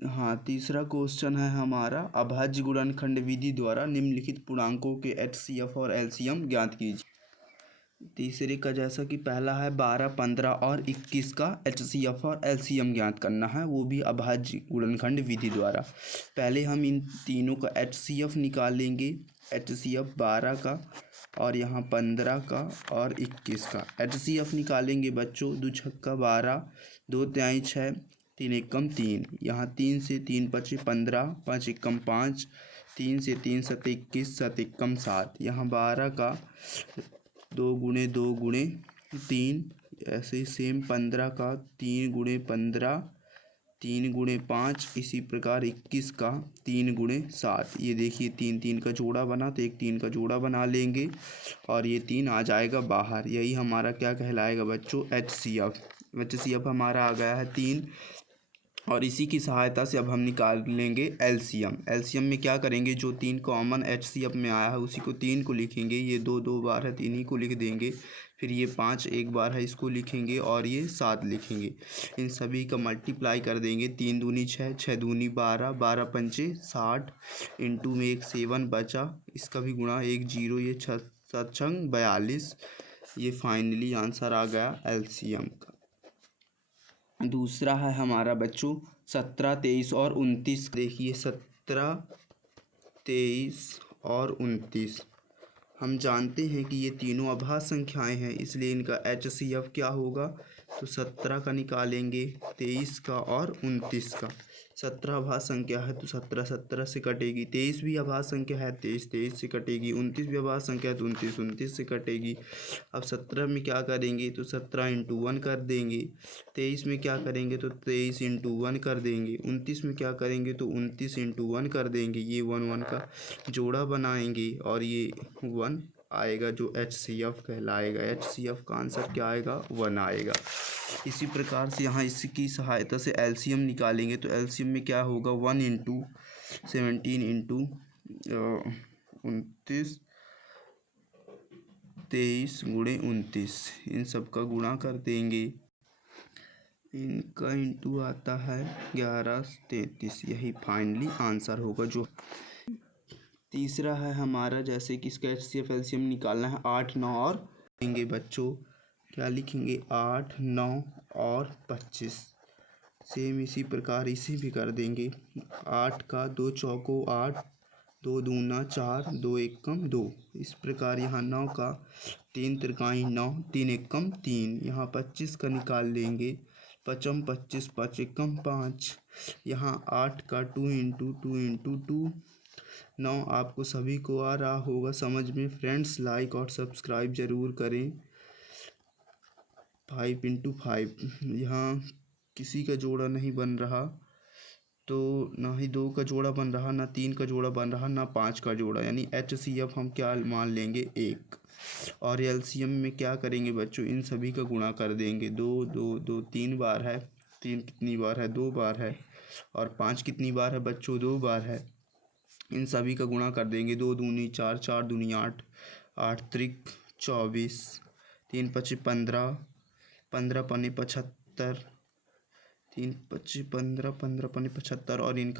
हाँ, तीसरा क्वेश्चन है हमारा, अभाज्य गुणनखंड विधि द्वारा निम्नलिखित पूर्णांकों के एचसीएफ और एलसीएम ज्ञात कीजिए। तीसरे का जैसा कि पहला है 12, 15 और 21 का एचसीएफ और एलसीएम ज्ञात करना है, वो भी अभाज्य गुणनखंड विधि द्वारा। पहले हम इन तीनों का एचसीएफ निकालेंगे, एचसीएफ 12 का और यहाँ 15 का और 21 का एचसीएफ निकालेंगे बच्चों। 2 छक्का 12, 2 तिहाई 6, 3 एकम 3, यहाँ 3 से 3 पचे 15, 5 एकम 5, 3 से 3 सते 21, 7 एकम 7, यहाँ 12 का 2 गुणे 2 गुणे 3, ऐसे ही सेम 15 का 3 गुणे 15, 3 गुणे 5, इसी प्रकार 21 का 3 गुणे 7। ये देखिए 3 3 का जोड़ा बना, तो एक 3 का जोड़ा बना लेंगे और ये 3 आ जाएगा बाहर। यही हमारा क्या कहलाएगा बच्चों, एचसीएफ। एचसीएफ हमारा आ गया है 3, और इसी की सहायता से अब हम निकाल लेंगे एलसीएम। एलसीएम में क्या करेंगे, जो 3 कॉमन एचसीएफ में आया है उसी को 3 को लिखेंगे, ये 2 2 बार है 3 ही को लिख देंगे, फिर ये 5 एक बार है इसको लिखेंगे और ये 7 लिखेंगे। इन सभी का मल्टीप्लाई कर देंगे, 3 दूनी 6, 6 दूनी 12, 12 पंचे 60, इंटू में एक 7 बचा, इसका भी गुणा 1 0, ये 6 7 छंग 42। ये फाइनली आंसर आ गया एलसीएम का। दूसरा है हमारा बच्चों 17, 23 और 29। देखिए 17, 23 और 29 हम जानते हैं कि ये तीनों अभाज्य संख्याएं हैं, इसलिए इनका एचसीएफ क्या होगा, तो 17 का निकालेंगे, 23 का और 29 का। 17 अभाज्य संख्या है तो 17 17 से कटेगी, 23 भी अभाज्य संख्या है 23 23 से कटेगी, 29 भी अभाज्य संख्या है तो 29 29 से कटेगी। अब 17 में क्या करेंगे, तो 17 इंटू 1 कर देंगे, 23 में क्या करेंगे तो 23 इंटू 1 कर देंगे, 29 में क्या करेंगे तो 29 इंटू 1 कर देंगे, ये 1 1 का जोड़ा बनाएंगे और ये 1 आएगा जो एचसीएफ कहलाएगा। एचसीएफ का आंसर क्या आएगा, 1 आएगा। इसी प्रकार से यहाँ इसकी सहायता से एलसीएम निकालेंगे, तो एलसीएम में क्या होगा, 1 इंटू 17 इंटू 29, 23 गुणे 29, इन सब का गुणा कर देंगे, इनका इंटू आता है 11 33, यही फाइनली आंसर होगा। जो तीसरा है हमारा, जैसे कि इसका एचसीएफ एलसीएम निकालना है, 8 9 और लिखेंगे बच्चों, क्या लिखेंगे, 8 9 और 25। सेम इसी प्रकार इसे भी कर देंगे, 8 का 2 चौको 8, 2 दूना 4, 2 एकम 2, इस प्रकार यहाँ 9 का 3 त्रिकाई 9, 3 एकम 3, यहाँ 25 का निकाल लेंगे, 5 25, 5 एकम 5, यहाँ 8 का 2 इंटू 2 इंटू 2। 9 आपको सभी को आ रहा होगा समझ में फ्रेंड्स, लाइक और सब्सक्राइब ज़रूर करें। 5 इंटू 5, यहाँ किसी का जोड़ा नहीं बन रहा, तो ना ही 2 का जोड़ा बन रहा, ना 3 का जोड़ा बन रहा, ना 5 का जोड़ा, यानी एचसीएफ हम क्या मान लेंगे, 1। और एलसीएम में क्या करेंगे बच्चों, इन सभी का गुणा कर देंगे, 2 2 2 3 बार है, 3 कितनी बार है, 2 बार है, और 5 कितनी बार है बच्चों, 2 बार है। इन सभी का गुणा कर देंगे, 2 दूनी 4, 4 दूनी 8, 8 त्रिक 24, 3 पचे 15, 15 पन्ने 75, 3 पचे 15, 15 पन्ने 75, और इनका